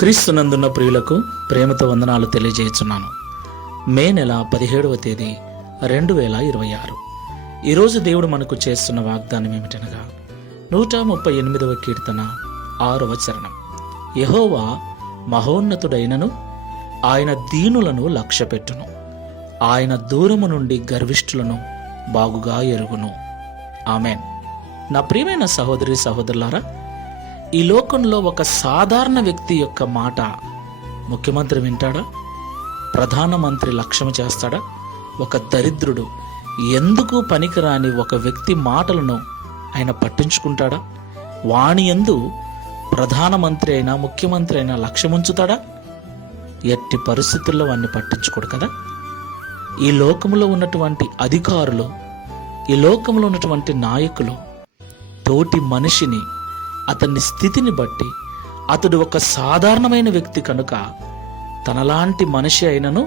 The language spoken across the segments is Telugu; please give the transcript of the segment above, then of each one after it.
క్రీస్తునందున్న ప్రియులకు ప్రేమతో వందనాలు తెలియజేస్తున్నాను. మే నెల 17వ తేదీ 2026. ఈరోజు దేవుడు మనకు చేస్తున్న వాగ్దానం ఏమిటనగా 138వ కీర్తన 6వ చరణం. యెహోవా మహోన్నతుడైనను ఆయన దీనులను లక్ష్యపెట్టును, ఆయన దూరము నుండి గర్విష్ఠులను బాగుగా ఎరుగును. ఆమెన్. నా ప్రియమైన సహోదరి సహోదరులారా, ఈ లోకంలో ఒక సాధారణ వ్యక్తి యొక్క మాట ముఖ్యమంత్రి వింటాడా? ప్రధానమంత్రి లక్ష్యం చేస్తాడా? ఒక దరిద్రుడు, ఎందుకు పనికిరాని ఒక వ్యక్తి మాటలను ఆయన పట్టించుకుంటాడా? వాణి యందు ప్రధానమంత్రి అయినా ముఖ్యమంత్రి అయినా లక్ష్యముంచుతాడా? ఎట్టి పరిస్థితుల్లో వాడిని పట్టించుకోడు కదా. ఈ లోకంలో ఉన్నటువంటి అధికారులు, ఈ లోకంలో ఉన్నటువంటి నాయకులు తోటి మనిషిని, అతని స్థితిని బట్టి అతడు ఒక సాధారణమైన వ్యక్తి కనుక తనలాంటి మనిషి అయినను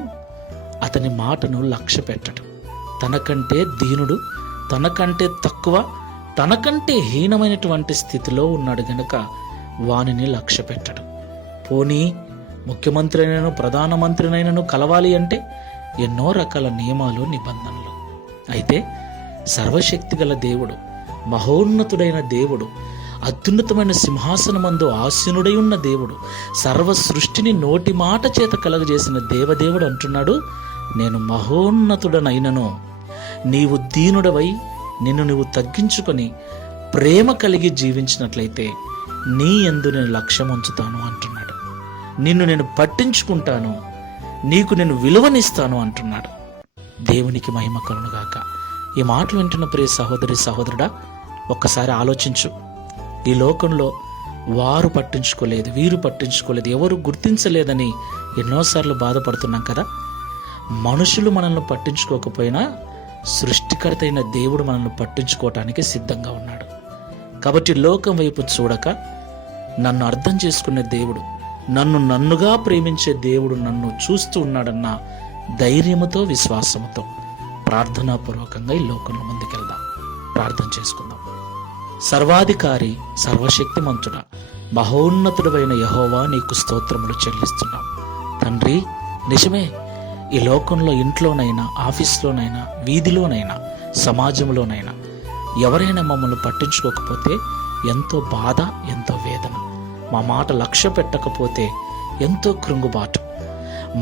అతని మాటను లక్ష్య పెట్టడు. తనకంటే దీనుడు, తనకంటే తక్కువ, తనకంటే హీనమైనటువంటి స్థితిలో ఉన్నాడు గనుక వానిని లక్ష్య పెట్టడు. పోనీ ముఖ్యమంత్రి అయినను ప్రధానమంత్రినైనను కలవాలి అంటే ఎన్నో రకాల నియమాలు, నిబంధనలు. అయితే సర్వశక్తి గల దేవుడు, మహోన్నతుడైన దేవుడు, అత్యున్నతమైన సింహాసనమందు ఆసీనుడై ఉన్న దేవుడు, సర్వ సృష్టిని నోటి మాట చేత కలగజేసిన దేవదేవుడు అంటున్నాడు, నేను మహోన్నతుడనైనను నీవు దీనుడవై నిన్ను నువ్వు తగ్గించుకొని ప్రేమ కలిగి జీవించినట్లయితే నీ యందు నేను లక్ష్యం ఉంచుతాను అంటున్నాడు. నిన్ను నేను పట్టించుకుంటాను, నీకు నేను విలువనిస్తాను అంటున్నాడు. దేవునికి మహిమ కలుగుగాక. ఈ మాటలు వింటున్న ప్రియ సహోదరి సహోదరుడా, ఒక్కసారి ఆలోచించు. ఈ లోకంలో వారు పట్టించుకోలేదు, వీరు పట్టించుకోలేదు, ఎవరు గుర్తించలేదని ఎన్నోసార్లు బాధపడుతున్నాం కదా. మనుషులు మనల్ని పట్టించుకోకపోయినా సృష్టికర్త అయిన దేవుడు మనల్ని పట్టించుకోవటానికి సిద్ధంగా ఉన్నాడు. కాబట్టి లోకం వైపు చూడక నన్ను అర్థం చేసుకునే దేవుడు, నన్నుగా ప్రేమించే దేవుడు నన్ను చూస్తూ ఉన్నాడన్న ధైర్యముతో, విశ్వాసముతో ప్రార్థనాపూర్వకంగా ఈ లోకంలో ముందుకెళ్దాం. ప్రార్థన చేసుకుందాం. సర్వాధికారి, సర్వశక్తిమంతుడ, మహోన్నతుడైన యెహోవా, నీకు స్తోత్రములు చెల్లిస్తున్నాం తండ్రి. నిజమే, ఈ లోకంలో ఇంట్లోనైనా, ఆఫీస్లోనైనా, వీధిలోనైనా, సమాజంలోనైనా ఎవరైనా మమ్మల్ని పట్టించుకోకపోతే ఎంతో బాధ, ఎంతో వేదన. మా మాట లక్ష్య పెట్టకపోతే ఎంతో కృంగుబాటు.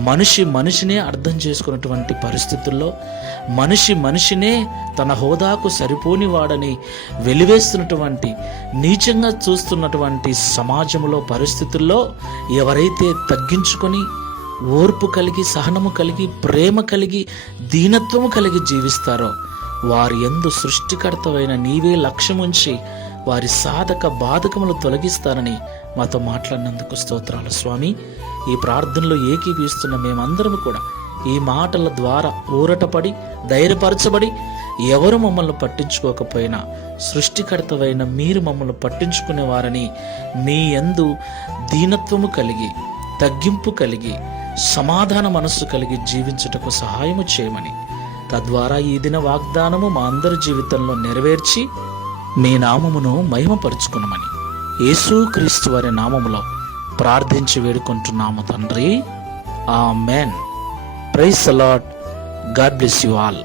మనిషినే అర్థం చేసుకున్నటువంటి పరిస్థితుల్లో, మనిషినే తన హోదాకు సరిపోని వాడని వెలివేస్తున్నటువంటి, నీచంగా చూస్తున్నటువంటి సమాజంలో, పరిస్థితుల్లో ఎవరైతే తగ్గించుకొని ఓర్పు కలిగి, సహనము కలిగి, ప్రేమ కలిగి, దీనత్వము కలిగి జీవిస్తారో వారి యందు సృష్టికర్తవైన నీవే లక్ష్యముంచి వారి సాధక బాధకములు తొలగిస్తారని మాతో మాట్లాడినందుకు స్తోత్రాలు స్వామి. ఈ ప్రార్థనలో ఏకీభవిస్తున్న మేమందరం కూడా ఈ మాటల ద్వారా ఊరటపడి, ధైర్యపరచబడి, ఎవరు మమ్మల్ని పట్టించుకోకపోయినా సృష్టికర్తవైన మీరు మమ్మల్ని పట్టించుకునేవారని మీ యందు దీనత్వము కలిగి, తగ్గింపు కలిగి, సమాధాన మనస్సు కలిగి జీవించుటకు సహాయము చేయమని, తద్వారా ఈ దిన వాగ్దానము మా అందరి జీవితంలో నెరవేర్చి మీ నామమును మహిమపరుచుకునమని యేసుక్రీస్తు వారి నామములో ప్రార్థించి వేడుకుంటున్నాము తండ్రి. ఆమేన్. Praise the lord. God bless you all.